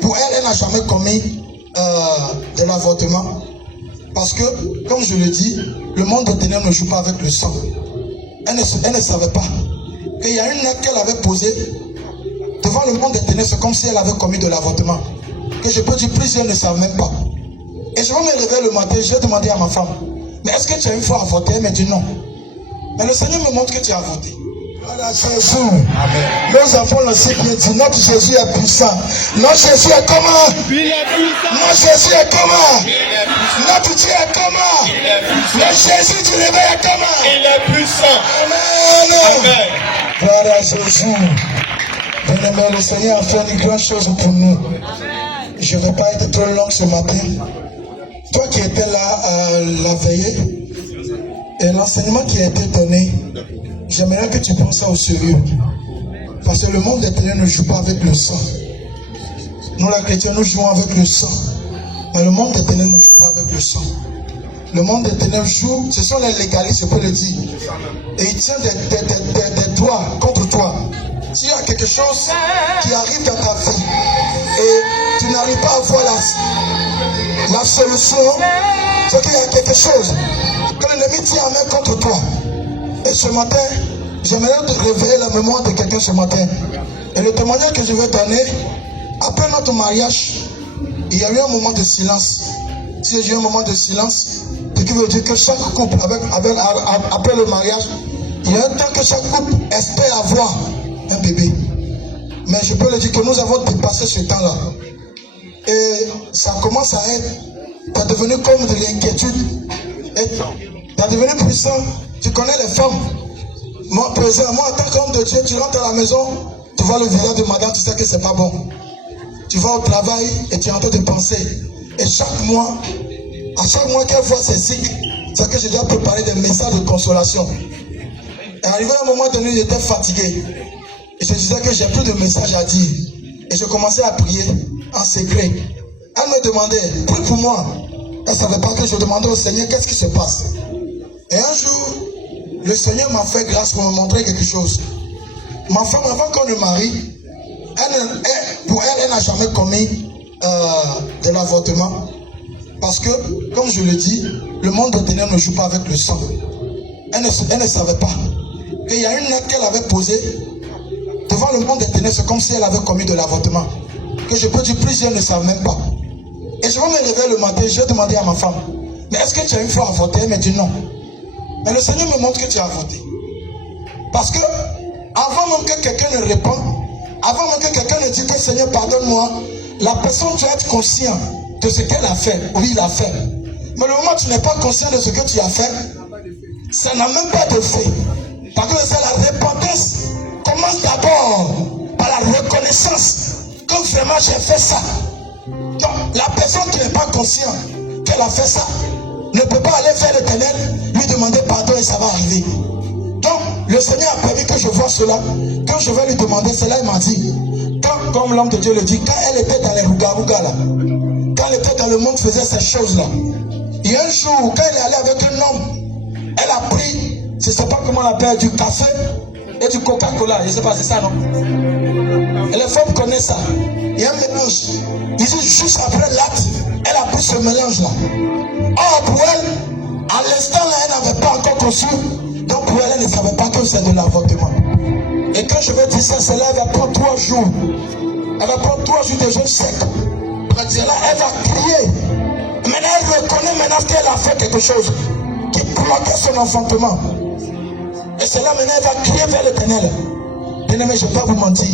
Pour elle, elle n'a jamais commis de l'avortement. Parce que, comme je le dis, le monde des ténèbres ne joue pas avec le sang. Elle ne savait pas qu'il y a une acte qu'elle avait posée devant le monde des ténèbres. C'est comme si elle avait commis de l'avortement. Que je peux dire, plusieurs ne savent même pas. Et je vais me réveiller le matin, je vais demander à ma femme, mais est-ce que tu as une fois avorté? Elle me dit non. Mais le Seigneur me montre que tu as avorté. Voilà Jésus. Nous avons le sait bien dit, notre Jésus est puissant. Notre Jésus est comment? Il est puissant. Notre Jésus est comment? Il est puissant. Notre Dieu est comment? Il est puissant. Le Jésus du réveil est comment? Il est puissant. Amen. Amen. Voilà Jésus. Bien-aimé, le Seigneur a fait une grande chose pour nous. Je ne vais pas être trop long ce matin. Toi qui étais là la veillée, et l'enseignement qui a été donné, j'aimerais que tu prends ça au sérieux. Parce que le monde des ténèbres ne joue pas avec le sang. Nous, les chrétiens, nous jouons avec le sang. Mais le monde des ténèbres ne joue pas avec le sang. Le monde des ténèbres joue, ce sont les légalistes, je peux le dire. Et ils tiennent des droits contre toi. S'il y a quelque chose qui arrive dans ta vie et tu n'arrives pas à voir la solution, c'est qu'il y a quelque chose que l'ennemi tient en main contre toi. Et ce matin, j'aimerais réveiller la mémoire de quelqu'un ce matin. Et le témoignage que je vais donner, après notre mariage, il y a eu un moment de silence. Si j'ai eu un moment de silence, ce qui veut dire que chaque couple, après le mariage, il y a un temps que chaque couple espère avoir un bébé. Mais je peux le dire que nous avons dépassé ce temps-là. Et ça commence à être devenu comme de l'inquiétude. Et t'es devenu puissant. Tu connais les femmes. Moi, en tant qu'homme de Dieu, tu rentres à la maison, tu vois le visage de madame, tu sais que c'est pas bon. Tu vas au travail et tu es en train de penser. Et chaque mois, à chaque mois qu'elle voit ses cycles, c'est que je dois préparer des messages de consolation. Et arrivé à un moment donné, j'étais fatigué. Et je disais que j'ai plus de messages à dire. Et je commençais à prier en secret. Elle me demandait, prie pour moi. Elle ne savait pas que je demandais au Seigneur qu'est-ce qui se passe. Et un jour, le Seigneur m'a fait grâce pour me montrer quelque chose. Ma femme, avant qu'on ne marie, pour elle, elle n'a jamais commis de l'avortement. Parce que, comme je le dis, le monde des ténèbres ne joue pas avec le sang. Elle ne savait pas qu'il y a une acte qu'elle avait posée devant le monde des ténèbres. C'est comme si elle avait commis de l'avortement. Que je peux dire, plusieurs ne savent même pas. Et je vais me réveiller le matin, je vais demander à ma femme, mais est-ce que tu as une fois avorté? Elle me dit non. Mais le Seigneur me montre que tu as avorté. Parce que, avant même que quelqu'un ne réponde, avant même que quelqu'un ne dise que Seigneur pardonne-moi, la personne doit être conscient de ce qu'elle a fait. Oui, il a fait. Mais le moment où tu n'es pas conscient de ce que tu as fait, ça n'a même pas de fait. Parce que c'est la repentance commence d'abord par la reconnaissance que vraiment j'ai fait ça. Donc, la personne qui n'est pas consciente qu'elle a fait ça ne peut pas aller faire l'Éternel, lui demander pardon et ça va arriver. Donc, le Seigneur a permis que je vois cela. Quand je vais lui demander cela, il m'a dit, comme l'homme de Dieu le dit, quand elle était dans les rouga là, quand elle était dans le monde, faisait ces choses-là. Il y a un jour, quand elle est allée avec un homme, elle a pris, je ne sais pas comment on appelle, du café et du Coca-Cola. Je ne sais pas, c'est ça, non? Et les femmes connaissent ça. Il y a un mélange. Ils disent juste après l'acte, elle a pris ce mélange-là. Or, pour elle, à l'instant là, elle n'avait pas encore conçu. Donc pour elle, elle ne savait pas que c'est de l'avortement. Et quand je vais dire ça, c'est là, elle va prendre 3 jours. Elle va prendre 3 jours de jeûne sec. C'est là, elle va crier. Maintenant, elle reconnaît maintenant qu'elle a fait quelque chose qui bloquait son enfantement. Et c'est là, maintenant, elle va crier vers l'Éternel. Bien aimé, je ne vais pas vous mentir.